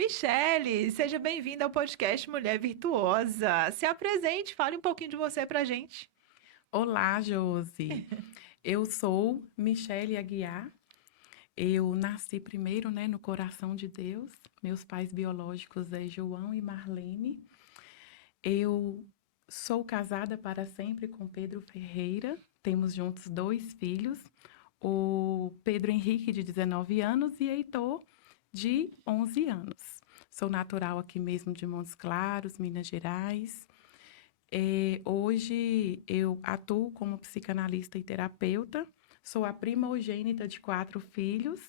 Michele, seja bem-vinda ao podcast Mulher Virtuosa. Se apresente, fale um pouquinho de você pra gente. Olá, Josi. Eu sou Michele Aguiar. Eu nasci primeiro, no coração de Deus. Meus pais biológicos é João e Marlene. Eu sou casada para sempre com Pedro Ferreira. Temos juntos dois filhos, o Pedro Henrique, de 19 anos, e Heitor, de 11 anos. Sou natural aqui mesmo de Montes Claros, Minas Gerais. Hoje eu atuo como psicanalista e terapeuta, sou a primogênita de 4 filhos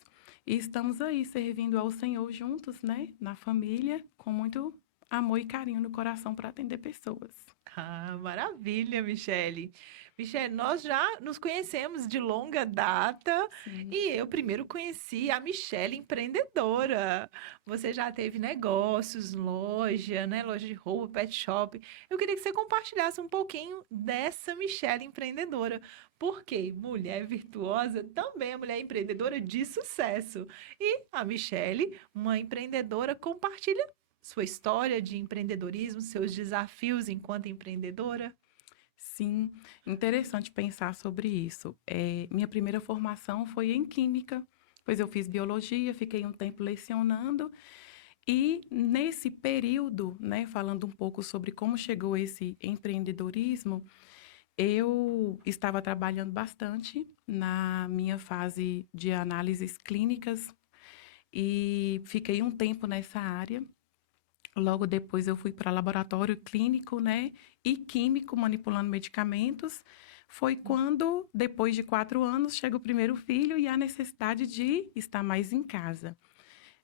e estamos aí servindo ao Senhor juntos, na família, com muito amor e carinho no coração para atender pessoas. Ah, maravilha, Michele. Michele, nós já nos conhecemos de longa data Sim. e eu primeiro conheci a Michele empreendedora. Você já teve negócios, loja, né? Loja de roupa, pet shop. Eu queria que você compartilhasse um pouquinho dessa Michele empreendedora. Porque mulher virtuosa também é mulher empreendedora de sucesso. E a Michele, uma empreendedora, compartilha sua história de empreendedorismo, seus desafios enquanto empreendedora? Sim, interessante pensar sobre isso. Minha primeira formação foi em química, pois eu fiz biologia, fiquei um tempo lecionando. E nesse período, falando um pouco sobre como chegou esse empreendedorismo, eu estava trabalhando bastante na minha fase de análises clínicas e fiquei um tempo nessa área. Logo depois eu fui para laboratório clínico, e químico, manipulando medicamentos. Foi quando, depois de 4 anos, chega o primeiro filho e a necessidade de estar mais em casa.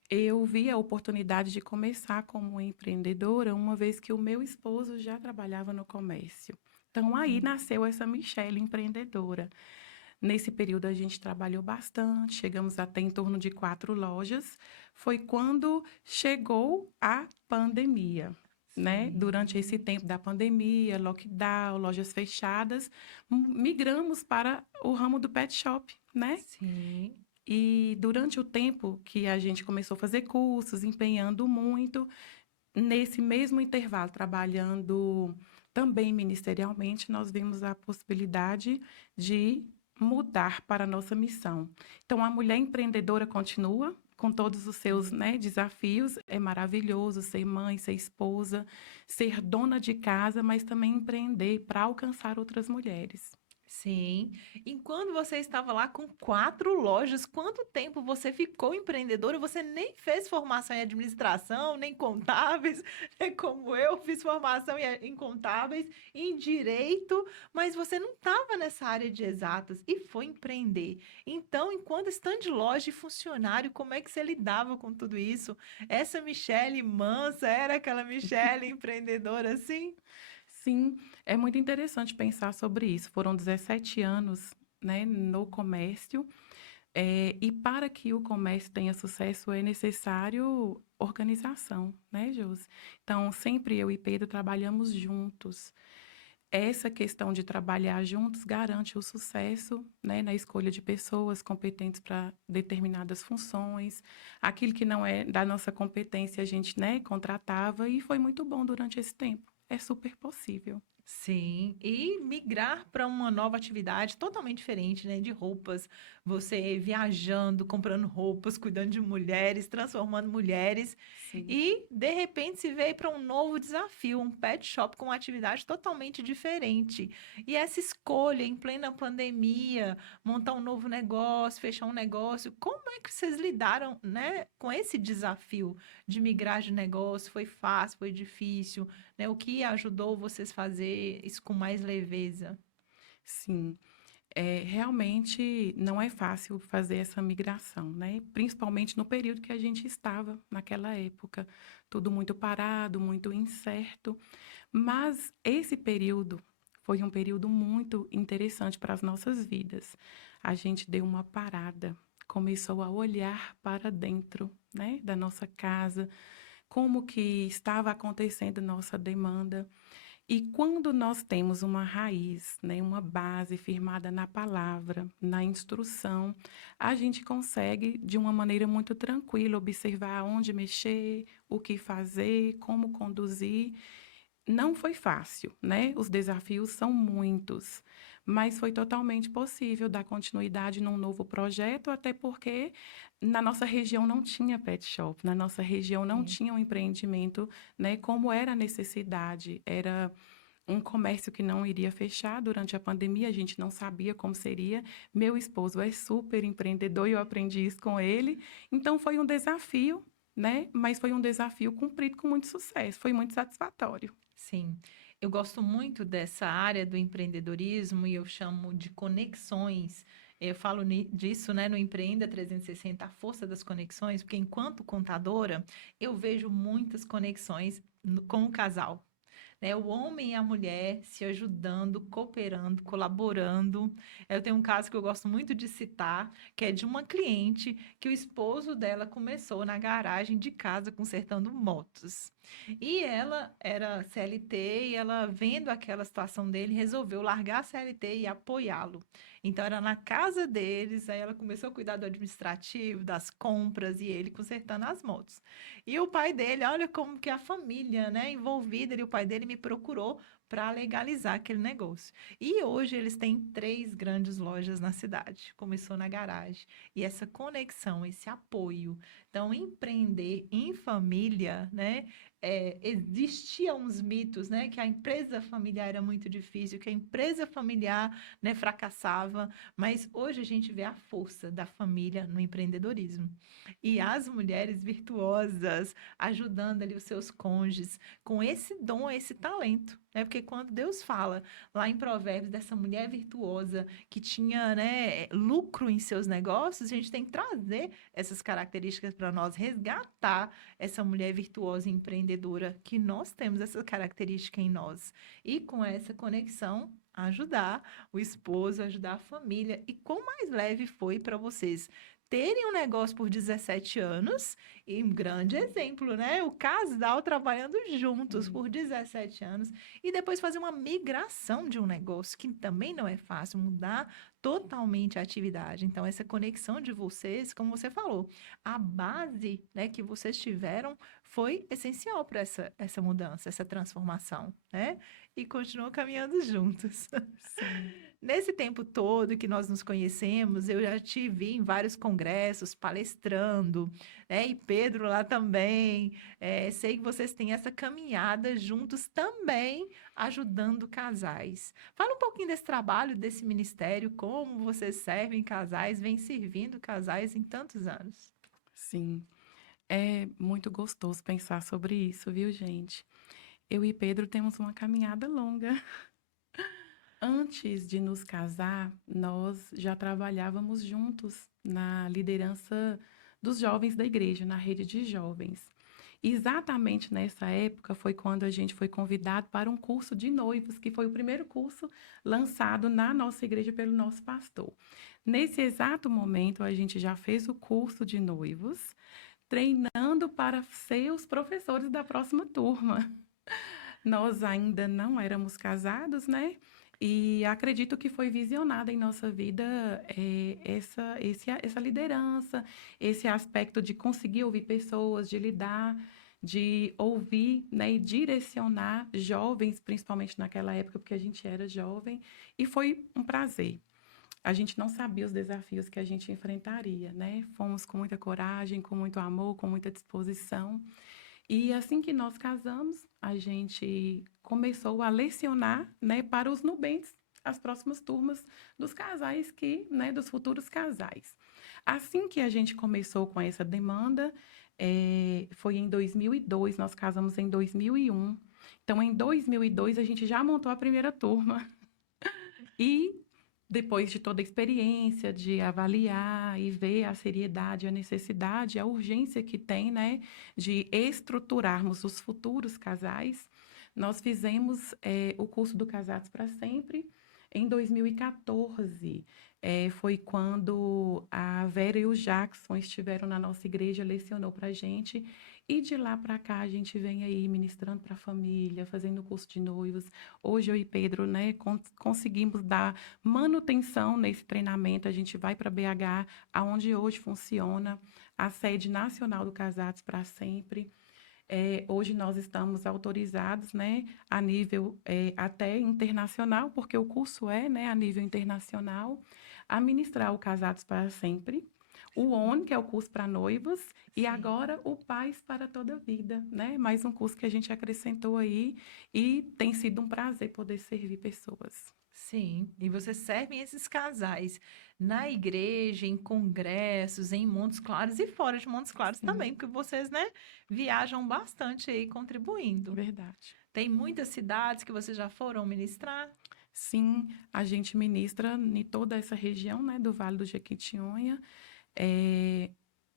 Eu vi a oportunidade de começar como empreendedora, uma vez que o meu esposo já trabalhava no comércio. Então, aí nasceu essa Michelle empreendedora. Nesse período, a gente trabalhou bastante, chegamos até em torno de 4 lojas. Foi quando chegou a pandemia. Durante esse Sim. tempo da pandemia, lockdown, lojas fechadas, migramos para o ramo do pet shop, né? Sim. E durante o tempo que a gente começou a fazer cursos, empenhando muito, nesse mesmo intervalo, trabalhando também ministerialmente, nós vimos a possibilidade de mudar para a nossa missão. Então, a mulher empreendedora continua com todos os seus, Sim. desafios. É maravilhoso ser mãe, ser esposa, ser dona de casa, mas também empreender para alcançar outras mulheres. Sim. Enquanto você estava lá com 4 lojas, quanto tempo você ficou empreendedora? Você nem fez formação em administração, nem contábeis, né? Como eu fiz formação em contábeis, em direito, mas você não estava nessa área de exatas e foi empreender. Então, enquanto stand de loja e funcionário, como é que você lidava com tudo isso? Essa Michele mansa era aquela Michele empreendedora assim? Sim, é muito interessante pensar sobre isso. Foram 17 anos, no comércio, e para que o comércio tenha sucesso é necessário organização, né, Josi? Então, sempre eu e Pedro trabalhamos juntos. Essa questão de trabalhar juntos garante o sucesso, na escolha de pessoas competentes para determinadas funções. Aquilo que não é da nossa competência, a gente, contratava e foi muito bom durante esse tempo. É super possível. Sim, e migrar para uma nova atividade totalmente diferente, né? De roupas, você viajando, comprando roupas, cuidando de mulheres, transformando mulheres, Sim. e de repente se vê para um novo desafio, um pet shop com uma atividade totalmente diferente. E essa escolha em plena pandemia, montar um novo negócio, fechar um negócio, como é que vocês lidaram, né, com esse desafio de migrar de negócio? Foi fácil, foi difícil? Né? O que ajudou vocês a fazer isso com mais leveza? Sim, realmente não é fácil fazer essa migração, Principalmente no período que a gente estava naquela época, tudo muito parado, muito incerto. Mas esse período foi um período muito interessante para as nossas vidas. A gente deu uma parada, começou a olhar para dentro, da nossa casa, como que estava acontecendo nossa demanda. E quando nós temos uma raiz, né, uma base firmada na palavra, na instrução, a gente consegue, de uma maneira muito tranquila, observar onde mexer, o que fazer, como conduzir. Não foi fácil, né? Os desafios são muitos, mas foi totalmente possível dar continuidade num novo projeto, até porque na nossa região não tinha pet shop, na nossa região não Sim. tinha um empreendimento, né? Como era a necessidade, era um comércio que não iria fechar durante a pandemia, a gente não sabia como seria. Meu esposo é super empreendedor e eu aprendi isso com ele, então foi um desafio, né? Mas foi um desafio cumprido com muito sucesso, foi muito satisfatório. Sim, eu gosto muito dessa área do empreendedorismo e eu chamo de conexões. Eu falo disso, né, no Empreenda 360, a força das conexões, porque enquanto contadora, eu vejo muitas conexões com o casal, né? O homem e a mulher se ajudando, cooperando, colaborando. Eu tenho um caso que eu gosto muito de citar, que é de uma cliente que o esposo dela começou na garagem de casa consertando motos. E ela era CLT e ela, vendo aquela situação dele, resolveu largar a CLT e apoiá-lo. Então, era na casa deles, aí ela começou a cuidar do administrativo, das compras e ele consertando as motos. E o pai dele, olha como que a família, né, envolvida, e o pai dele me procurou para legalizar aquele negócio. E hoje eles têm 3 grandes lojas na cidade. Começou na garagem. E essa conexão, esse apoio. Então, empreender em família, né? Existia uns mitos, né? Que a empresa familiar era muito difícil, que a empresa familiar, né, fracassava. Mas hoje a gente vê a força da família no empreendedorismo. E as mulheres virtuosas ajudando ali os seus cônjuges com esse dom, esse talento, né? Porque quando Deus fala lá em Provérbios dessa mulher virtuosa que tinha, né, lucro em seus negócios, a gente tem que trazer essas características para nós, resgatar essa mulher virtuosa e empreendedora que nós temos essa característica em nós. E com essa conexão ajudar o esposo, ajudar a família. E quão mais leve foi para vocês terem um negócio por 17 anos, e um grande exemplo, né? O casal trabalhando juntos Sim. por 17 anos, e depois fazer uma migração de um negócio, que também não é fácil, mudar totalmente a atividade. Então, essa conexão de vocês, como você falou, a base, né, que vocês tiveram foi essencial para essa mudança, essa transformação, né? E continuam caminhando juntos. Sim. Nesse tempo todo que nós nos conhecemos, eu já te vi em vários congressos palestrando, né? E Pedro lá também. Sei que vocês têm essa caminhada juntos também, ajudando casais. Fala um pouquinho desse trabalho, desse ministério, como vocês servem casais, vem servindo casais em tantos anos. Sim, é muito gostoso pensar sobre isso, viu, gente? Eu e Pedro temos uma caminhada longa. Antes de nos casar, nós já trabalhávamos juntos na liderança dos jovens da igreja, na rede de jovens. Exatamente nessa época foi quando a gente foi convidado para um curso de noivos, que foi o primeiro curso lançado na nossa igreja pelo nosso pastor. Nesse exato momento, a gente já fez o curso de noivos, treinando para ser os professores da próxima turma. Nós ainda não éramos casados, né? E acredito que foi visionada em nossa vida essa liderança, esse aspecto de conseguir ouvir pessoas, de lidar, de ouvir, né, e direcionar jovens, principalmente naquela época, porque a gente era jovem, e foi um prazer. A gente não sabia os desafios que a gente enfrentaria, né? Fomos com muita coragem, com muito amor, com muita disposição. E assim que nós casamos, a gente começou a lecionar, né, para os nubentes, as próximas turmas dos casais né, dos futuros casais. Assim que a gente começou com essa demanda, foi em 2002, nós casamos em 2001. Então, em 2002, a gente já montou a primeira turma. E depois de toda a experiência de avaliar e ver a seriedade, a necessidade, a urgência que tem, né, de estruturarmos os futuros casais, nós fizemos o curso do Casados para Sempre em 2014. Foi quando a Vera e o Jackson estiveram na nossa igreja, lecionou para a gente, E de lá para cá, a gente vem aí ministrando para a família, fazendo curso de noivos. Hoje eu e Pedro, né, conseguimos dar manutenção nesse treinamento. A gente vai para BH, aonde hoje funciona a sede nacional do Casados para Sempre. Hoje nós estamos autorizados, né, a nível até internacional, porque o curso é, né, a nível internacional, a ministrar o Casados para Sempre, o ON, que é o curso para noivos, e Sim. agora o Paz para toda a vida, né? Mais um curso que a gente acrescentou aí e tem sido um prazer poder servir pessoas. Sim, e vocês servem esses casais na igreja, em congressos, em Montes Claros e fora de Montes Claros Sim, também, porque vocês, né, viajam bastante aí contribuindo. verdade. Tem muitas cidades que vocês já foram ministrar? Sim, a gente ministra em toda essa região, né, do Vale do Jequitinhonha. É,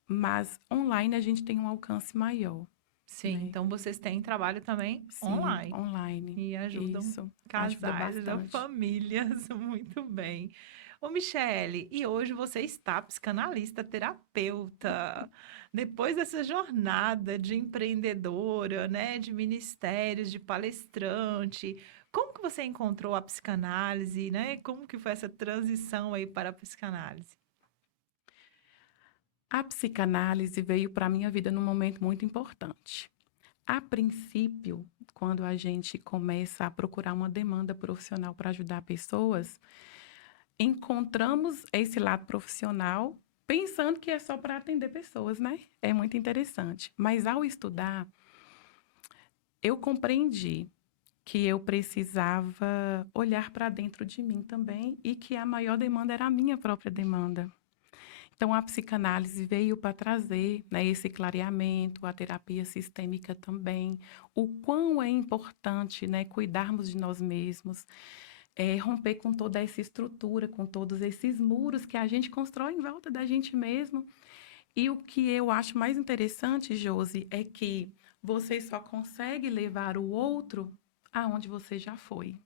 mas online a gente tem um alcance maior, Sim, né? então vocês têm trabalho também Sim, online online. e ajudam Isso ajuda casais, ajudam bastante. famílias muito bem. Ô, Michele, e hoje você está psicanalista, terapeuta. Depois dessa jornada de empreendedora, né, de ministérios, de palestrante, como que você encontrou a psicanálise, né? Como que foi essa transição aí para a psicanálise? A psicanálise veio para a minha vida num momento muito importante. A princípio, quando a gente começa a procurar uma demanda profissional para ajudar pessoas, encontramos esse lado profissional pensando que é só para atender pessoas, né? É muito interessante. Mas ao estudar, eu compreendi que eu precisava olhar para dentro de mim também e que a maior demanda era a minha própria demanda. Então, a psicanálise veio para trazer, né, esse clareamento, a terapia sistêmica também, o quão é importante, né, cuidarmos de nós mesmos, romper com toda essa estrutura, com todos esses muros que a gente constrói em volta da gente mesmo. E o que eu acho mais interessante, Josi, é que você só consegue levar o outro aonde você já foi,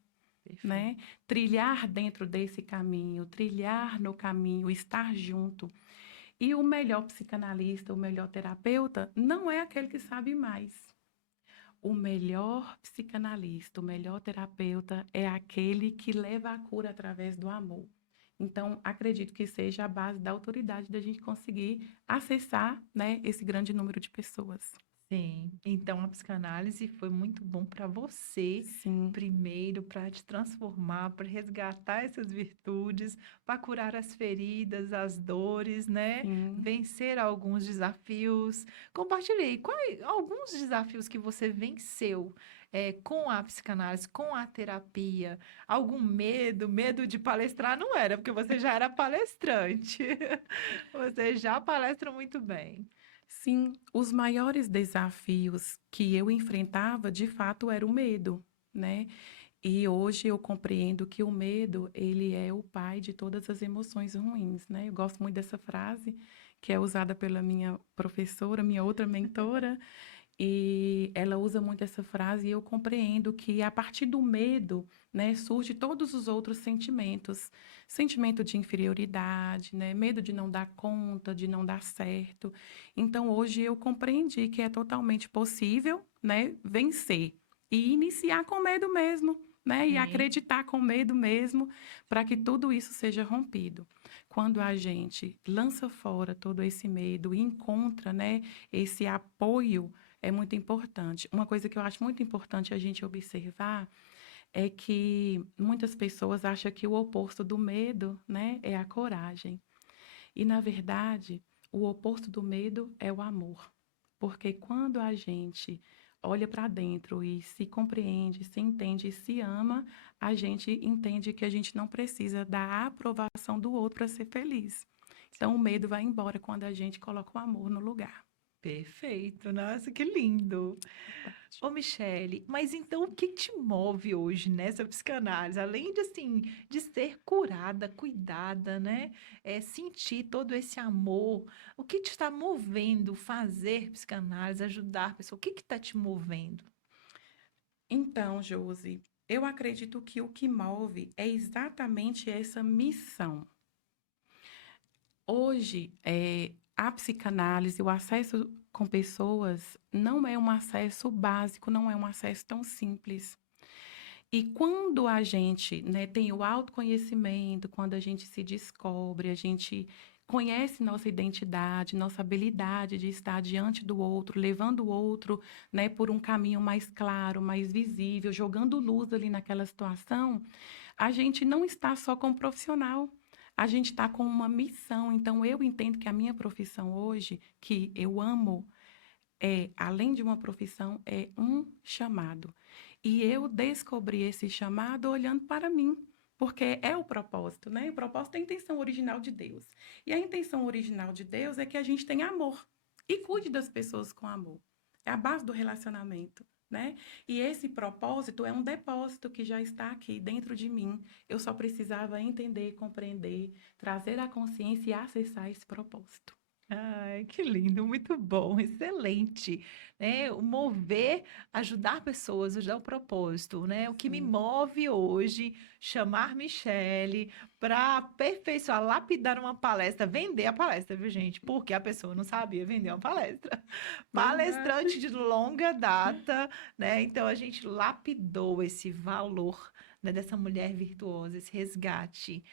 Perfeito. né? Trilhar dentro desse caminho, trilhar no caminho, estar junto. E o melhor psicanalista, o melhor terapeuta, não é aquele que sabe mais. O melhor psicanalista, o melhor terapeuta é aquele que leva a cura através do amor. Então, acredito que seja a base da autoridade da gente conseguir acessar, né, esse grande número de pessoas. Sim, então a psicanálise foi muito bom para você, Sim, primeiro, para te transformar, para resgatar essas virtudes, para curar as feridas, as dores, né? sim. Vencer alguns desafios. Compartilhei quais alguns desafios que você venceu com a psicanálise, com a terapia. Algum medo, medo de palestrar não era, porque você já era palestrante. Você já palestra muito bem. Sim, os maiores desafios que eu enfrentava, de fato, era o medo, né? E hoje eu compreendo que o medo, ele é o pai de todas as emoções ruins, né? Eu gosto muito dessa frase, que é usada pela minha professora, minha outra mentora, e ela usa muito essa frase e eu compreendo que a partir do medo, né, surge todos os outros sentimentos. Sentimento de inferioridade, né, medo de não dar conta, de não dar certo. Então hoje eu compreendi que é totalmente possível, né, vencer e iniciar com medo mesmo, né, e Sim. acreditar com medo mesmo, para que tudo isso seja rompido. Quando a gente lança fora todo esse medo e encontra, né, esse apoio é muito importante. Uma coisa que eu acho muito importante a gente observar é que muitas pessoas acham que o oposto do medo, né, é a coragem. E, na verdade, o oposto do medo é o amor. Porque quando a gente olha para dentro e se compreende, se entende e se ama, a gente entende que a gente não precisa da aprovação do outro para ser feliz. Então, o medo vai embora quando a gente coloca o amor no lugar. Perfeito, nossa, que lindo. Verdade. Ô, Michele, mas então o que te move hoje nessa psicanálise? Além de assim, de ser curada, cuidada, né? Sentir todo esse amor, o que te está movendo fazer psicanálise, ajudar a pessoa? O que está te movendo? Então, Josi, eu acredito que o que move é exatamente essa missão. Hoje, a psicanálise, o acesso com pessoas não é um acesso básico, não é um acesso tão simples. E quando a gente, né, tem o autoconhecimento, quando a gente se descobre, a gente conhece nossa identidade, nossa habilidade de estar diante do outro, levando o outro, né, por um caminho mais claro, mais visível, jogando luz ali naquela situação, a gente não está só como profissional. A gente está com uma missão. Então, eu entendo que a minha profissão hoje, que eu amo, além de uma profissão, é um chamado. E eu descobri esse chamado olhando para mim, porque é o propósito, né? O propósito é a intenção original de Deus. E a intenção original de Deus é que a gente tenha amor e cuide das pessoas com amor. É a base do relacionamento, né? E esse propósito é um depósito que já está aqui dentro de mim. Eu só precisava entender, compreender, trazer a consciência e acessar esse propósito. Ai, que lindo, muito bom, excelente, né? O mover, ajudar pessoas, ajudar o propósito, né? O que me Sim. move hoje, chamar Michele para aperfeiçoar, lapidar uma palestra, vender a palestra, viu, gente? Porque a pessoa não sabia vender uma palestra. Verdade. Palestrante de longa data, né? Então a gente lapidou esse valor, né, dessa mulher virtuosa, esse resgate,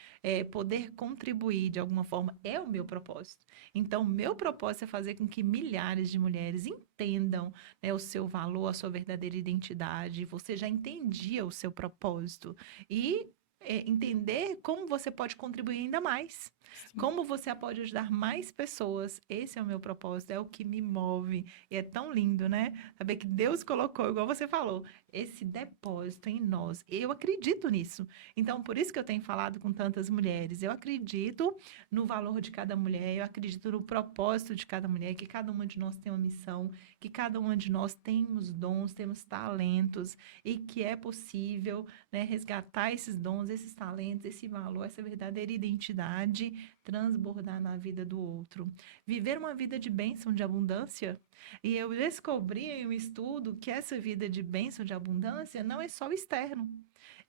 poder contribuir de alguma forma é o meu propósito. Então, meu propósito é fazer com que milhares de mulheres entendam, né, o seu valor, a sua verdadeira identidade. Você já entendia o seu propósito e entender como você pode contribuir ainda mais. Sim. Como você pode ajudar mais pessoas. Esse é o meu propósito, é o que me move. E é tão lindo, né? Saber que Deus colocou, igual você falou, esse depósito em nós. Eu acredito nisso. Então, por isso que eu tenho falado com tantas mulheres. Eu acredito no valor de cada mulher, eu acredito no propósito de cada mulher, que cada uma de nós tem uma missão, que cada uma de nós temos dons, temos talentos e que é possível, né, resgatar esses dons, esses talentos, esse valor, essa verdadeira identidade, transbordar na vida do outro. Viver uma vida de bênção, de abundância. E eu descobri em um estudo que essa vida de bênção, de abundância, não é só o externo,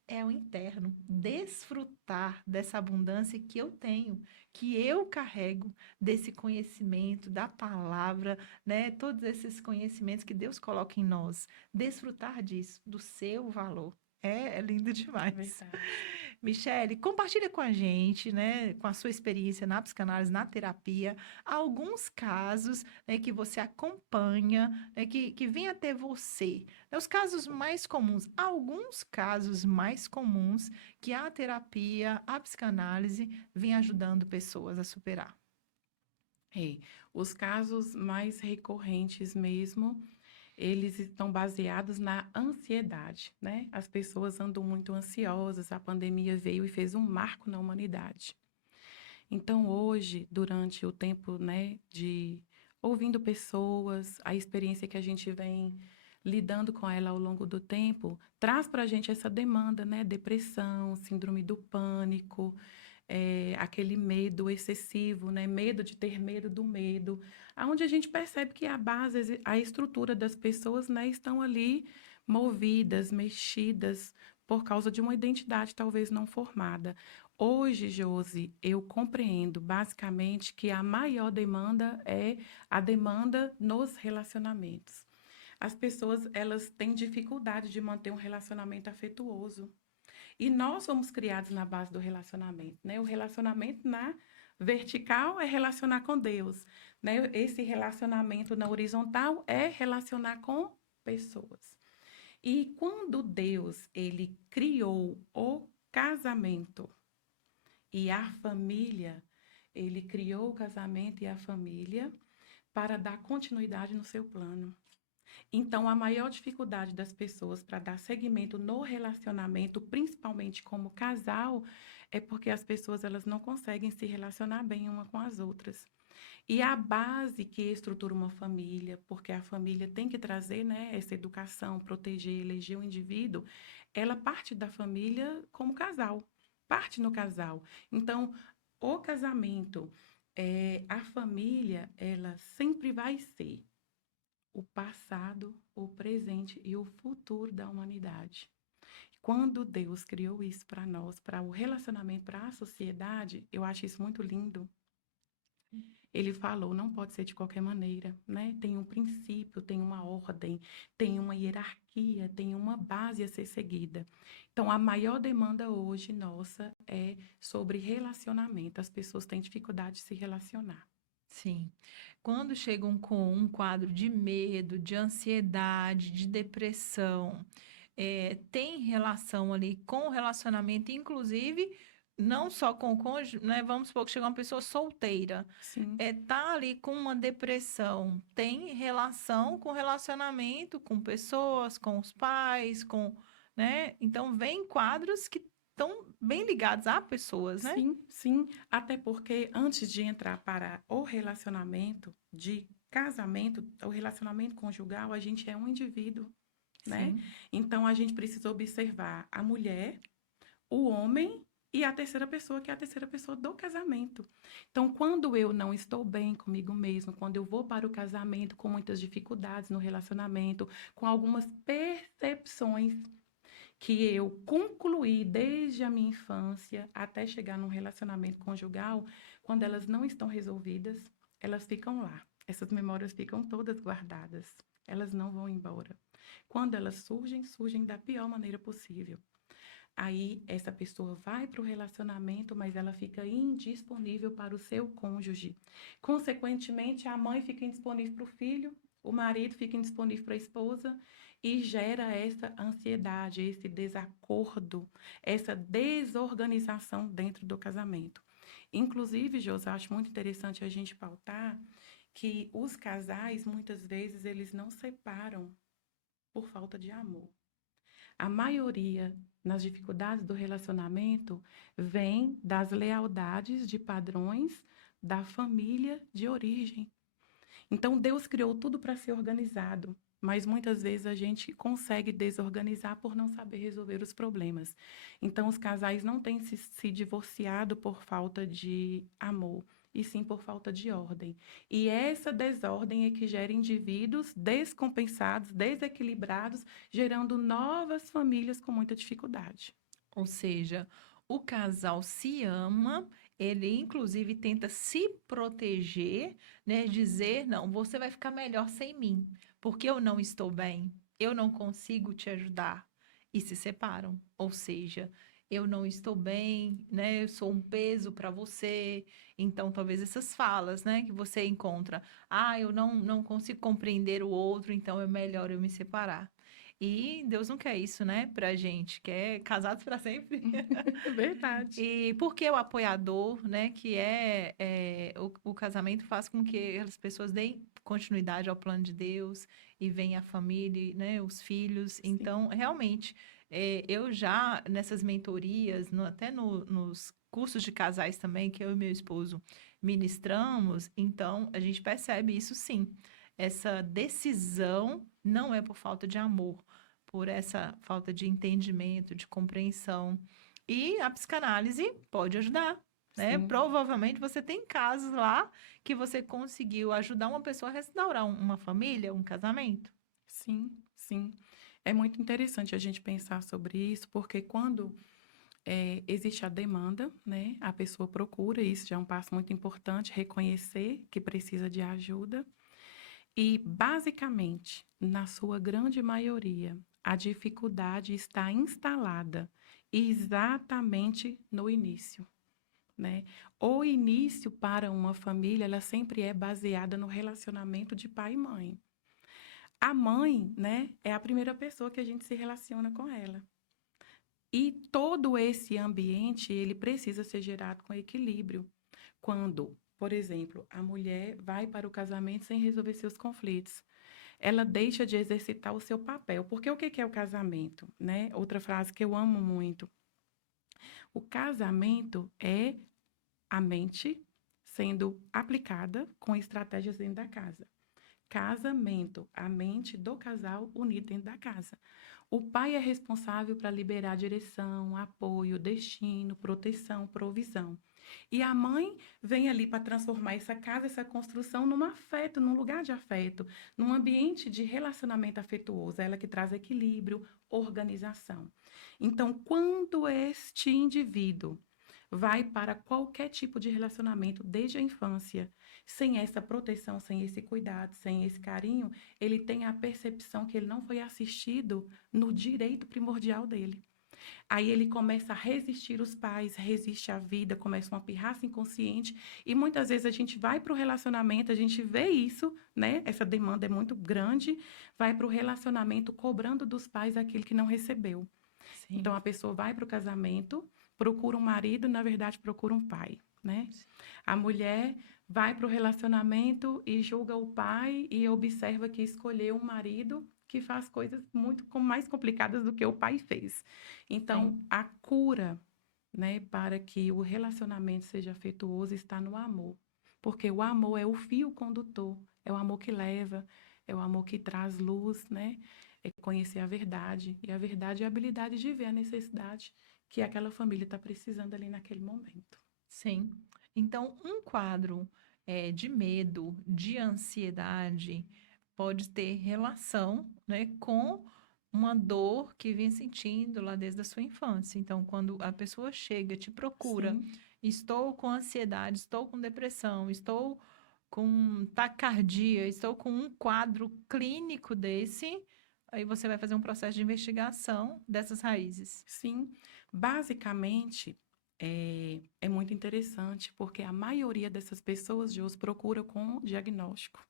é o interno. Desfrutar dessa abundância que eu tenho, que eu carrego, desse conhecimento, da palavra, né? Todos esses conhecimentos que Deus coloca em nós. Desfrutar disso, do seu valor. É lindo É demais. verdade. Michele, compartilha com a gente, né, com a sua experiência na psicanálise, na terapia, alguns casos, né, que você acompanha, né, que vem até você. Né, os casos mais comuns, alguns casos mais comuns que a terapia, a psicanálise vem ajudando pessoas a superar. É, os casos mais recorrentes mesmo, eles estão baseados na ansiedade, né? As pessoas andam muito ansiosas, a pandemia veio e fez um marco na humanidade. Então, hoje, durante o tempo, né, de ouvindo pessoas, a experiência que a gente vem lidando com ela ao longo do tempo, traz para a gente essa demanda, né? Depressão, síndrome do pânico, aquele medo excessivo, né? Medo de ter medo do medo, aonde a gente percebe que a base, a estrutura das pessoas, né, estão ali movidas, mexidas por causa de uma identidade talvez não formada. Hoje, Josi, eu compreendo basicamente que a maior demanda é a demanda nos relacionamentos. As pessoas, elas têm dificuldade de manter um relacionamento afetuoso. E nós fomos criados na base do relacionamento, né? O relacionamento na vertical é relacionar com Deus, né? Esse relacionamento na horizontal é relacionar com pessoas. E quando Deus, ele criou o casamento e a família, ele criou o casamento e a família para dar continuidade no seu plano. Então, a maior dificuldade das pessoas para dar seguimento no relacionamento, principalmente como casal, é porque as pessoas elas não conseguem se relacionar bem uma com as outras. E a base que estrutura uma família, porque a família tem que trazer, né, essa educação, proteger, eleger o indivíduo, ela parte da família como casal, parte no casal. Então, o casamento, a família, ela sempre vai ser o passado, o presente e o futuro da humanidade. Quando Deus criou isso para nós, para o relacionamento, para a sociedade, eu acho isso muito lindo. ele falou, não pode ser de qualquer maneira, né? Tem um princípio, tem uma ordem, tem uma hierarquia, tem uma base a ser seguida. Então, a maior demanda hoje nossa é sobre relacionamento. As pessoas têm dificuldade de se relacionar. Sim. Quando chegam com um quadro de medo, de ansiedade, de depressão, tem relação ali com o relacionamento, inclusive, não só com o cônjuge, né? Vamos supor que chega uma pessoa solteira, Sim. tá ali com uma depressão, tem relação com relacionamento, com pessoas, com os pais, com, né? Então, vem quadros que estão bem ligados a pessoas, né? Sim, sim. Até porque antes de entrar para o relacionamento de casamento, o relacionamento conjugal, a gente é um indivíduo, né? Sim. Então a gente precisa observar a mulher, o homem e a terceira pessoa, que é a terceira pessoa do casamento. Então, quando eu não estou bem comigo mesmo, quando eu vou para o casamento com muitas dificuldades no relacionamento, com algumas percepções que eu concluí desde a minha infância até chegar num relacionamento conjugal, quando elas não estão resolvidas, elas ficam lá. Essas memórias ficam todas guardadas. Elas não vão embora. Quando elas surgem, surgem da pior maneira possível. Aí essa pessoa vai para o relacionamento, mas ela fica indisponível para o seu cônjuge. Consequentemente, a mãe fica indisponível para o filho, o marido fica indisponível para a esposa e gera essa ansiedade, esse desacordo, essa desorganização dentro do casamento. Inclusive, Josi, eu acho muito interessante a gente pautar que os casais, muitas vezes, eles não separam por falta de amor. A maioria nas dificuldades do relacionamento vem das lealdades de padrões da família de origem. Então, Deus criou tudo para ser organizado, mas muitas vezes a gente consegue desorganizar por não saber resolver os problemas. Então, os casais não têm se divorciado por falta de amor, e sim por falta de ordem. E essa desordem é que gera indivíduos descompensados, desequilibrados, gerando novas famílias com muita dificuldade. Ou seja, o casal se ama, ele inclusive tenta se proteger, né? Dizer, não, você vai ficar melhor sem mim, porque eu não estou bem, eu não consigo te ajudar. E se separam. Ou seja, eu não estou bem, né? Eu sou um peso para você. Então, talvez essas falas, né, que você encontra, eu não consigo compreender o outro, então é melhor eu me separar. E Deus não quer isso, né, pra gente, quer casados para sempre. Verdade. E porque o apoiador, né, que o casamento faz com que as pessoas deem continuidade ao plano de Deus e venha a família, né, os filhos. Sim, Então, realmente, eu já nessas mentorias, até nos cursos de casais também, que eu e meu esposo ministramos, então a gente percebe isso sim. Essa decisão não é por falta de amor, por essa falta de entendimento, de compreensão. E a psicanálise pode ajudar, né? sim. Provavelmente você tem casos lá que você conseguiu ajudar uma pessoa a restaurar uma família, um casamento. Sim, sim. É muito interessante a gente pensar sobre isso, porque quando existe a demanda, né, a pessoa procura, isso já é um passo muito importante, reconhecer que precisa de ajuda. E, basicamente, na sua grande maioria, a dificuldade está instalada exatamente no início, né? O início para uma família, ela sempre é baseada no relacionamento de pai e mãe. A mãe, né, é a primeira pessoa que a gente se relaciona com ela. E todo esse ambiente, ele precisa ser gerado com equilíbrio. Quando, por exemplo, a mulher vai para o casamento sem resolver seus conflitos, ela deixa de exercitar o seu papel. Porque o que é o casamento, né? Outra frase que eu amo muito. O casamento é a mente sendo aplicada com estratégias dentro da casa. Casamento, a mente do casal unida dentro da casa. O pai é responsável para liberar direção, apoio, destino, proteção, provisão. E a mãe vem ali para transformar essa casa, essa construção, num afeto, num lugar de afeto, num ambiente de relacionamento afetuoso. Ela que traz equilíbrio, organização. Então, quando este indivíduo vai para qualquer tipo de relacionamento desde a infância. Sem essa proteção, sem esse cuidado, sem esse carinho, ele tem a percepção que ele não foi assistido no direito primordial dele. Aí ele começa a resistir os pais, resiste à vida, começa uma pirraça inconsciente. E muitas vezes a gente vai para o relacionamento, a gente vê isso, né? Essa demanda é muito grande, vai para o relacionamento cobrando dos pais aquilo que não recebeu. Sim. Então a pessoa vai para o casamento, procura um marido, na verdade procura um pai, né? A mulher vai para o relacionamento e julga o pai e observa que escolheu um marido que faz coisas muito mais complicadas do que o pai fez. Então, Sim. a cura, né, para que o relacionamento seja afetuoso está no amor. Porque o amor é o fio condutor, é o amor que leva, é o amor que traz luz, né? É conhecer a verdade. E a verdade é a habilidade de ver a necessidade que aquela família está precisando ali naquele momento. Sim. Então, um quadro de medo, de ansiedade, pode ter relação, né, com uma dor que vem sentindo lá desde a sua infância. Então, quando a pessoa chega, te procura, Sim, estou com ansiedade, estou com depressão, estou com taquicardia, estou com um quadro clínico desse, aí você vai fazer um processo de investigação dessas raízes. sim. Basicamente, é muito interessante, porque a maioria dessas pessoas de hoje procura com diagnóstico,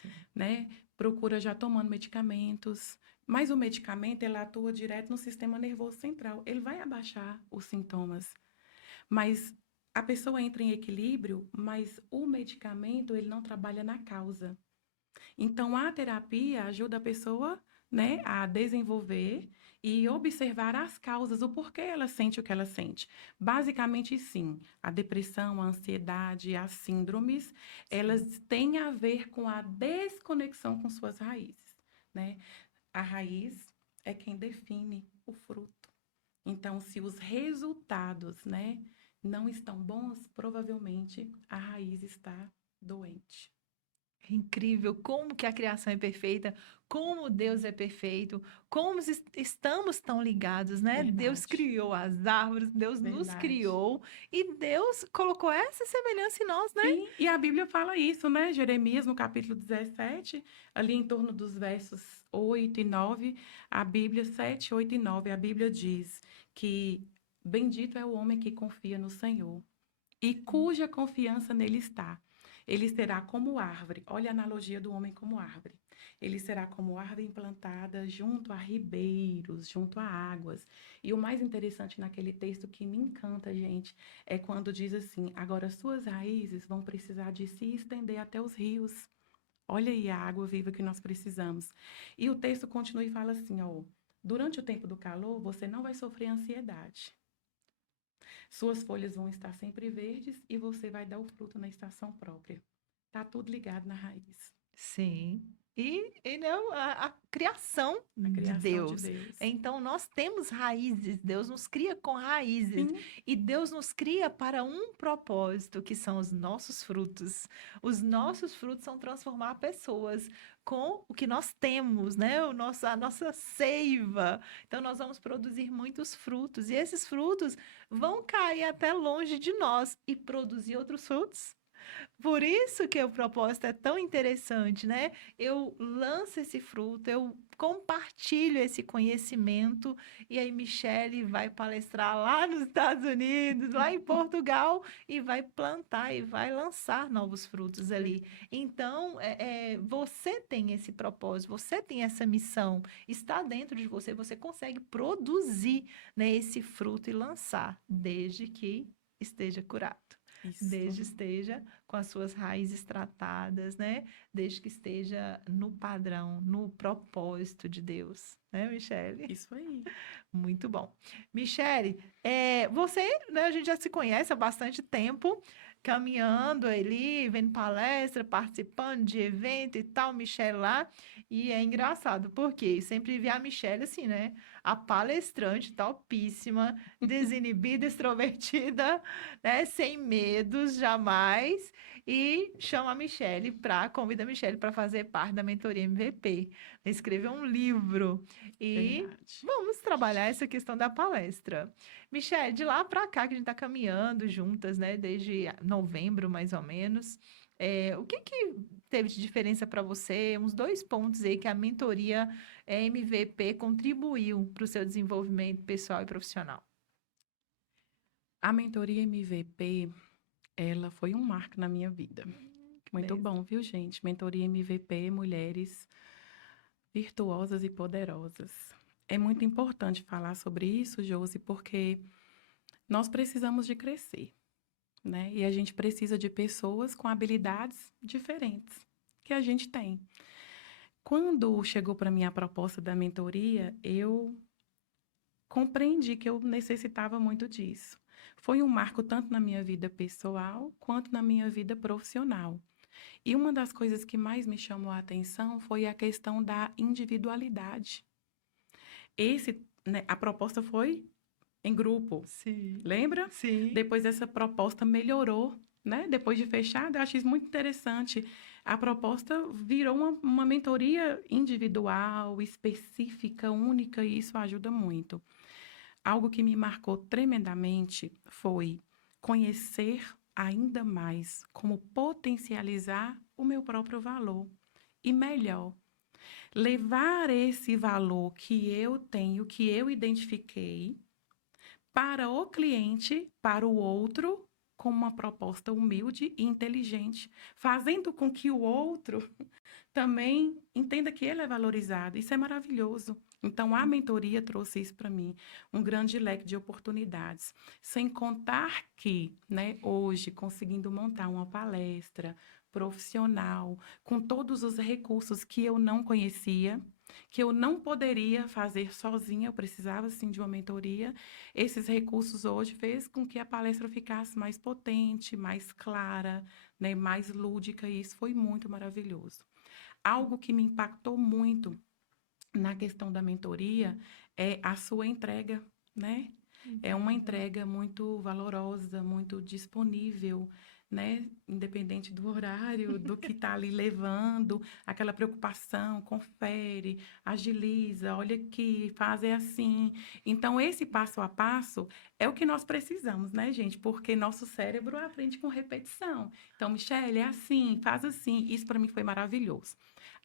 Sim. né? Procura já tomando medicamentos, mas o medicamento ele atua direto no sistema nervoso central. Ele vai abaixar os sintomas, mas a pessoa entra em equilíbrio, mas o medicamento ele não trabalha na causa. Então, a terapia ajuda a pessoa, né, a desenvolver e observar as causas, o porquê ela sente o que ela sente. Basicamente, sim, a depressão, a ansiedade, as síndromes, elas têm a ver com a desconexão com suas raízes, né? A raiz é quem define o fruto. Então, se os resultados, né, não estão bons, provavelmente a raiz está doente. É incrível como que a criação é perfeita, como Deus é perfeito, como estamos tão ligados, né? Deus Verdade, criou as árvores, Deus nos verdade. criou e Deus colocou essa semelhança em nós, né? Sim, e a Bíblia fala isso, né? Jeremias, no capítulo 17, ali em torno dos versos 8 e 9, a Bíblia, 7, 8 e 9, a Bíblia diz que bendito é o homem que confia no Senhor e cuja confiança nele está. Ele será como árvore. Olha a analogia do homem como árvore. Ele será como árvore implantada junto a ribeiros, junto a águas. E o mais interessante naquele texto que me encanta, gente, é quando diz assim: agora suas raízes vão precisar de se estender até os rios. Olha aí a água viva que nós precisamos. E o texto continua e fala assim, ó: durante o tempo do calor, você não vai sofrer ansiedade. Suas folhas vão estar sempre verdes e você vai dar o fruto na estação própria. Tá tudo ligado na raiz, Sim. E né, a criação a de criação de Deus. Deus. Então, nós temos raízes, Deus nos cria com raízes. Sim, E Deus nos cria para um propósito, que são os nossos frutos. Os nossos frutos são transformar pessoas com o que nós temos, né? A nossa seiva. Então, nós vamos produzir muitos frutos. E esses frutos vão cair até longe de nós e produzir outros frutos. Por isso que o propósito é tão interessante, né? Eu lanço esse fruto, eu compartilho esse conhecimento, e aí Michele vai palestrar lá nos Estados Unidos, lá em Portugal, e vai plantar e vai lançar novos frutos ali. Então, você tem esse propósito, você tem essa missão, está dentro de você, você consegue produzir, né, esse fruto e lançar, desde que esteja curado. isso, Desde esteja com as suas raízes tratadas, né? Desde que esteja no padrão, no propósito de Deus, né, Michele? isso aí. Muito bom. Michele, você, né, a gente já se conhece há bastante tempo, caminhando ali, vendo palestra, participando de evento e tal, Michele lá, e é engraçado, porque sempre vi a Michele assim, né, a palestrante topíssima, desinibida, extrovertida, né, sem medos jamais, e convida a Michelle para fazer parte da mentoria MVP, escrever um livro e Verdade. vamos trabalhar essa questão da palestra. Michelle, de lá para cá que a gente está caminhando juntas, né, desde novembro mais ou menos, o que que teve de diferença para você? Uns 2 pontos aí que a mentoria MVP contribuiu para o seu desenvolvimento pessoal e profissional. A mentoria MVP, ela foi um marco na minha vida. Muito Mesmo. bom, viu, gente? Mentoria MVP, mulheres virtuosas e poderosas. É muito importante falar sobre isso, Josi, porque nós precisamos de crescer, né? E a gente precisa de pessoas com habilidades diferentes que a gente tem. Quando chegou para mim a proposta da mentoria, eu compreendi que eu necessitava muito disso. Foi um marco tanto na minha vida pessoal quanto na minha vida profissional. E uma das coisas que mais me chamou a atenção foi a questão da individualidade. A proposta foi em grupo, Sim, lembra? sim. Depois essa proposta melhorou, né? Depois de fechada, eu achei isso muito interessante. A proposta virou uma mentoria individual, específica, única, e isso ajuda muito. Algo que me marcou tremendamente foi conhecer ainda mais como potencializar o meu próprio valor. E melhor, levar esse valor que eu tenho, que eu identifiquei, para o cliente, para o outro, com uma proposta humilde e inteligente, fazendo com que o outro também entenda que ele é valorizado. Isso é maravilhoso. Então, a mentoria trouxe isso para mim, um grande leque de oportunidades. Sem contar que, né, hoje, conseguindo montar uma palestra profissional, com todos os recursos que eu não conhecia, que eu não poderia fazer sozinha, eu precisava, sim, de uma mentoria. Esses recursos hoje fez com que a palestra ficasse mais potente, mais clara, né, mais lúdica, e isso foi muito maravilhoso. Algo que me impactou muito na questão da mentoria é a sua entrega, né? É uma entrega muito valorosa, muito disponível, né? Independente do horário, do que está ali levando, aquela preocupação, confere, agiliza, olha aqui, faz é assim. Então, esse passo a passo é o que nós precisamos, né, gente? Porque nosso cérebro aprende com repetição. Então, Michele, é assim, faz assim. Isso para mim foi maravilhoso.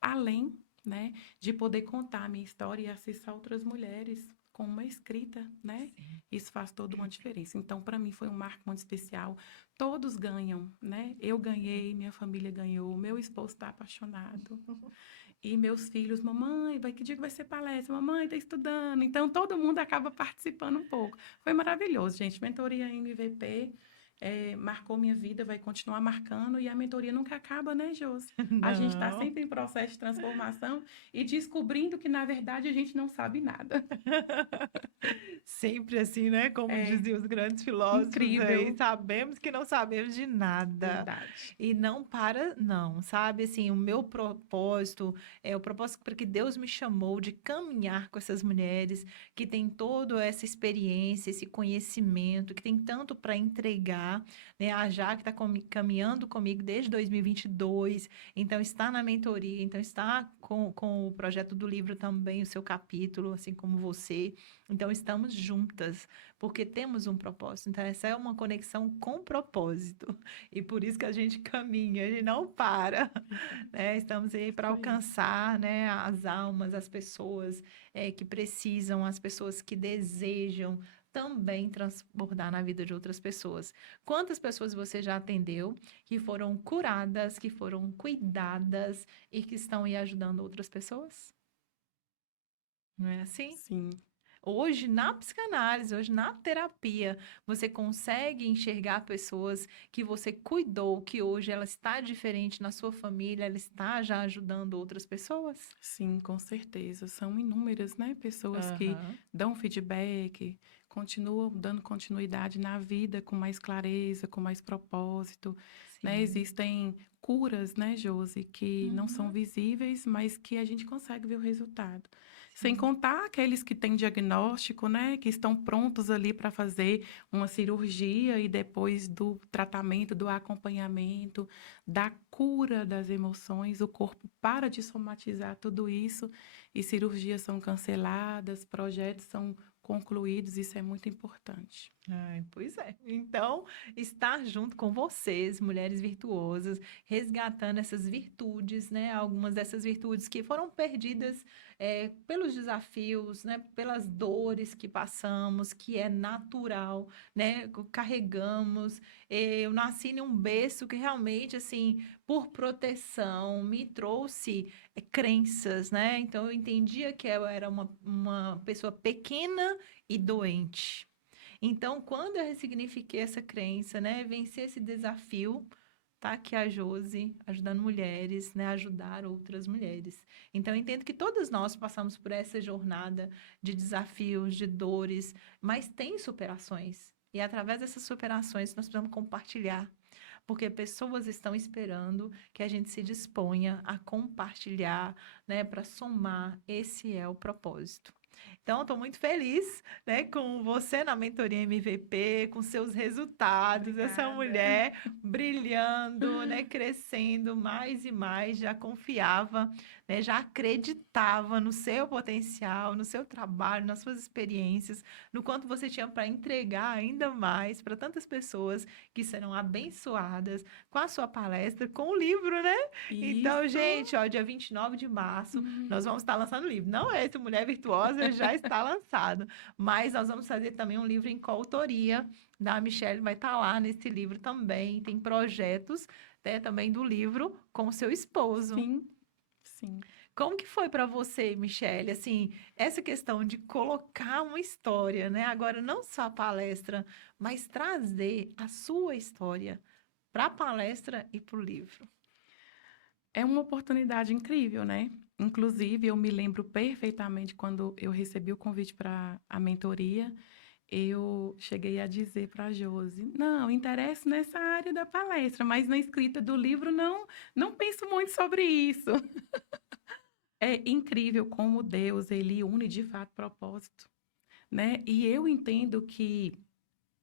Além, né, de poder contar a minha história e acessar outras mulheres com uma escrita, né? Sim. Isso faz toda uma diferença. Então, para mim foi um marco muito especial. Todos ganham, né? Eu ganhei, minha família ganhou, meu esposo está apaixonado. E meus filhos, mamãe, que dia que vai ser palestra? Mamãe, está estudando. Então, todo mundo acaba participando um pouco. Foi maravilhoso, gente. Mentoria MVP marcou minha vida, vai continuar marcando. E a mentoria nunca acaba, né, Josi? A gente está Não. sempre em processo de transformação e descobrindo que, na verdade, a gente não sabe nada. Sempre assim, né? Como É diziam os grandes filósofos aí, incrível. sabemos que não sabemos de nada. Verdade. E não para, não, sabe? Assim, o meu propósito é o propósito para que Deus me chamou de caminhar com essas mulheres que têm toda essa experiência, esse conhecimento, que tem tanto para entregar, né? A Jaque está caminhando comigo desde 2022, então está na mentoria, então está com o projeto do livro também, o seu capítulo, assim como você. Então, estamos juntas, porque temos um propósito. Então, essa é uma conexão com propósito. E por isso que a gente caminha, a gente não para, né? Estamos aí para Isso aí. alcançar, né, as almas, as pessoas que precisam, as pessoas que desejam também transbordar na vida de outras pessoas. Quantas pessoas você já atendeu que foram curadas, que foram cuidadas e que estão aí ajudando outras pessoas? Não é assim? Sim. Hoje, na psicanálise, hoje na terapia, você consegue enxergar pessoas que você cuidou, que hoje ela está diferente na sua família, ela está já ajudando outras pessoas? Sim, com certeza. São inúmeras, né, pessoas que Aham. dão feedback, continuam dando continuidade na vida com mais clareza, com mais propósito, né? Sim. Existem curas, né, Josi, que não são Uhum. visíveis, mas que a gente consegue ver o resultado. Sem Sim. contar aqueles que têm diagnóstico, né, que estão prontos ali para fazer uma cirurgia e depois do tratamento, do acompanhamento, da cura das emoções, o corpo para de somatizar tudo isso e cirurgias são canceladas, projetos são concluídos, isso é muito importante. Ai, pois é. Então, estar junto com vocês, mulheres virtuosas, resgatando essas virtudes, né? Algumas dessas virtudes que foram perdidas pelos desafios, né? Pelas dores que passamos, que é natural, né? Carregamos. Eu nasci em um berço que realmente, assim, por proteção, me trouxe crenças, né? Então, eu entendia que eu era uma pessoa pequena e doente. Então, quando eu ressignifiquei essa crença, né, venci esse desafio, tá aqui a Josi ajudando mulheres, né, a ajudar outras mulheres. Então, eu entendo que todas nós passamos por essa jornada de desafios, de dores, mas tem superações. E através dessas superações nós precisamos compartilhar, porque pessoas estão esperando que a gente se disponha a compartilhar, né, para somar. Esse é o propósito. Então, estou muito feliz, né, com você na mentoria MVP, com seus resultados, essa Obrigada. mulher brilhando, né, crescendo mais e mais, já confiava, né, já acreditava no seu potencial, no seu trabalho, nas suas experiências, no quanto você tinha para entregar ainda mais para tantas pessoas que serão abençoadas com a sua palestra, com o livro, né? Então, Isso. gente, ó, dia 29 de março, Hum. nós vamos estar lançando o livro. Não é esse Mulher Virtuosa, já está lançado. Mas nós vamos fazer também um livro em coautoria da Michelle, vai estar lá nesse livro também. Tem projetos, né, também do livro com o seu esposo. Sim, sim. Como que foi para você, Michelle, assim, essa questão de colocar uma história, né? Agora, não só a palestra, mas trazer a sua história para a palestra e para o livro. É uma oportunidade incrível, né? Inclusive, eu me lembro perfeitamente quando eu recebi o convite para a mentoria, eu cheguei a dizer para a Josi, não, interessa nessa área da palestra, mas na escrita do livro não penso muito sobre isso. É incrível como Deus, ele une de fato propósito, né? E eu entendo que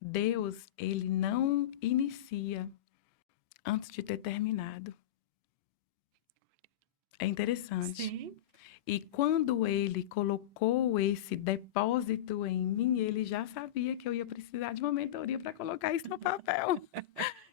Deus, ele não inicia antes de ter terminado. É interessante. Sim. E quando ele colocou esse depósito em mim, ele já sabia que eu ia precisar de uma mentoria para colocar isso no papel.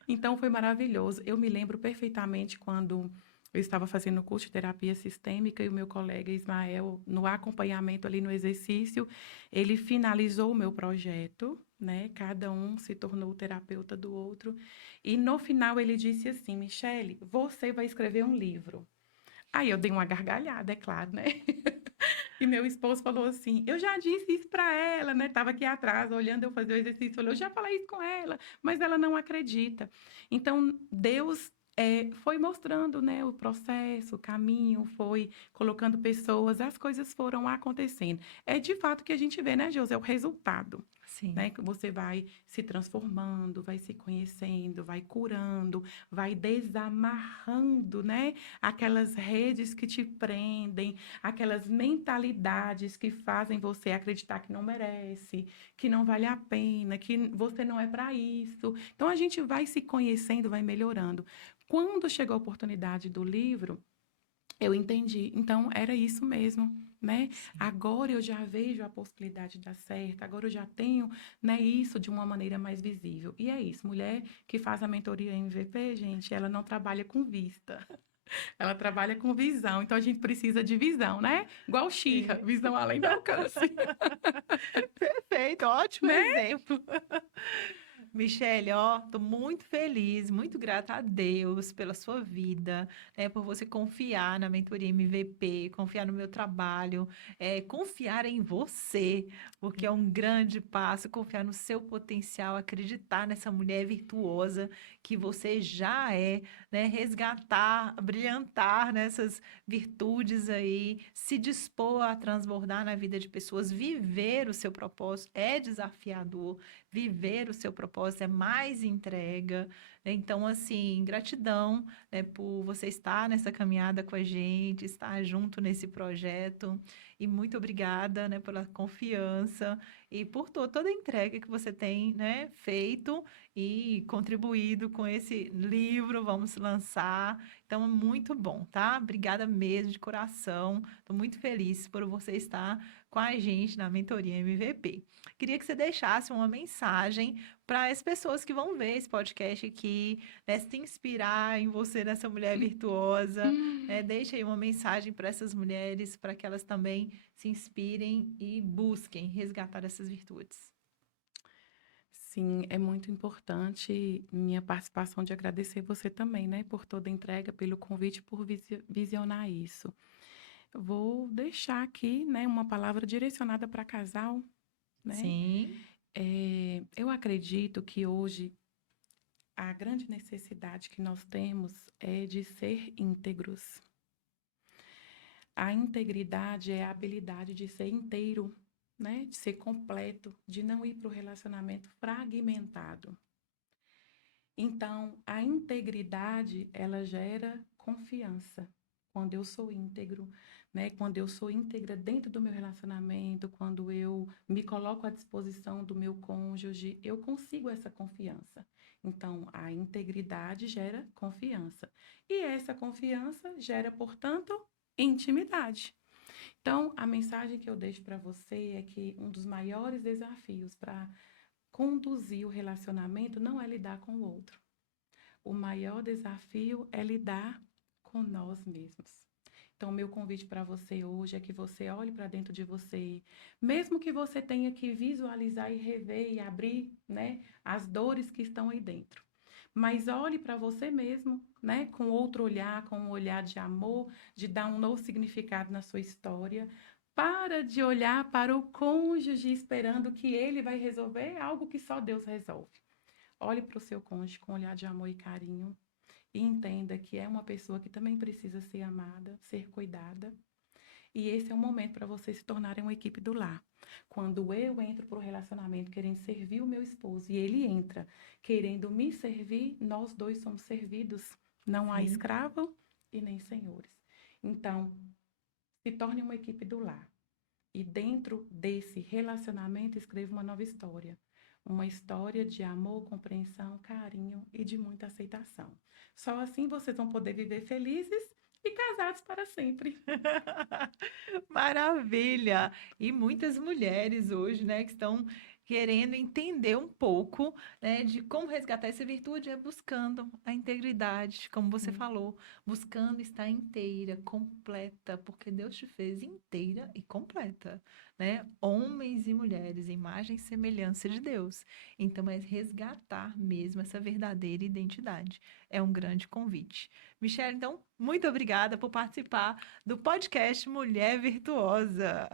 Então foi maravilhoso. Eu me lembro perfeitamente quando eu estava fazendo o curso de terapia sistêmica e o meu colega Ismael, no acompanhamento ali no exercício, ele finalizou o meu projeto, né? Cada um se tornou o terapeuta do outro. E no final ele disse assim: Michele, você vai escrever um livro. Aí eu dei uma gargalhada, é claro, né? E meu esposo falou assim: eu já disse isso para ela, né? Tava aqui atrás, olhando eu fazer o exercício, falou: eu já falei isso com ela, mas ela não acredita. Então, Deus foi mostrando, né, o processo, o caminho, foi colocando pessoas, as coisas foram acontecendo. É de fato que a gente vê, né, José, o resultado. Sim. Né, que você vai se transformando, vai se conhecendo, vai curando, vai desamarrando, né, aquelas redes que te prendem, aquelas mentalidades que fazem você acreditar que não merece, que não vale a pena, que você não é para isso. Então a gente vai se conhecendo, vai melhorando. Quando chegou a oportunidade do livro, eu entendi. Então, era isso mesmo, né? Sim. Agora eu já vejo a possibilidade de dar certo, agora eu já tenho, né, isso de uma maneira mais visível. E é isso, mulher que faz a mentoria MVP, gente, ela não trabalha com vista, ela trabalha com visão. Então, a gente precisa de visão, né? Igual Xirra, Sim. visão além do alcance, Perfeito, ótimo né? exemplo. Michele, ó, tô muito feliz, muito grata a Deus pela sua vida, né, por você confiar na mentoria MVP, confiar no meu trabalho, confiar em você, porque é um grande passo, confiar no seu potencial, acreditar nessa mulher virtuosa que você já é, né, resgatar, brilhantar nessas virtudes aí, se dispor a transbordar na vida de pessoas, viver o seu propósito é desafiador. Viver o seu propósito é mais entrega, Então, assim, gratidão, né, por você estar nessa caminhada com a gente, estar junto nesse projeto. E muito obrigada, né, pela confiança e por toda a entrega que você tem, né, feito e contribuído com esse livro. Vamos lançar. Então, é muito bom, tá? Obrigada mesmo, de coração. Estou muito feliz por você estar com a gente na Mentoria MVP. Queria que você deixasse uma mensagem para as pessoas que vão ver esse podcast aqui, né, se inspirar em você, nessa mulher virtuosa, né? Deixa aí uma mensagem para essas mulheres, para que elas também se inspirem e busquem resgatar essas virtudes. Sim, é muito importante minha participação de agradecer você também, né, por toda a entrega, pelo convite, por visionar isso. Eu vou deixar aqui, né, uma palavra direcionada para casal, né? Sim, Eu acredito que hoje a grande necessidade que nós temos é de ser íntegros. A integridade é a habilidade de ser inteiro, né? De ser completo, de não ir para o relacionamento fragmentado. Então, a integridade, ela gera confiança. Quando eu sou íntegro, né? Quando eu sou íntegra dentro do meu relacionamento, quando eu me coloco à disposição do meu cônjuge, eu consigo essa confiança. Então, a integridade gera confiança. E essa confiança gera, portanto, intimidade. Então, a mensagem que eu deixo para você é que um dos maiores desafios para conduzir o relacionamento não é lidar com o outro. O maior desafio é lidar com nós mesmos. Então, meu convite para você hoje é que você olhe para dentro de você, mesmo que você tenha que visualizar e rever e abrir, né, as dores que estão aí dentro. Mas olhe para você mesmo, né, com outro olhar, com um olhar de amor, de dar um novo significado na sua história. Para de olhar para o cônjuge esperando que ele vai resolver algo que só Deus resolve. Olhe para o seu cônjuge com um olhar de amor e carinho e entenda que é uma pessoa que também precisa ser amada, ser cuidada. E esse é o momento para vocês se tornarem uma equipe do lar. Quando eu entro para o relacionamento querendo servir o meu esposo e ele entra querendo me servir, nós dois somos servidos. Não há sim. escravo e nem senhores. Então, se torne uma equipe do lar. E dentro desse relacionamento, escreva uma nova história. Uma história de amor, compreensão, carinho e de muita aceitação. Só assim vocês vão poder viver felizes e casados para sempre. Maravilha! E muitas mulheres hoje, né, que estão querendo entender um pouco, né, de como resgatar essa virtude, é buscando a integridade, como você Sim. falou, buscando estar inteira, completa, porque Deus te fez inteira e completa, né? Homens e mulheres, imagem e semelhança de Deus. Então, é resgatar mesmo essa verdadeira identidade. É um grande convite. Michelle, então, muito obrigada por participar do podcast Mulher Virtuosa.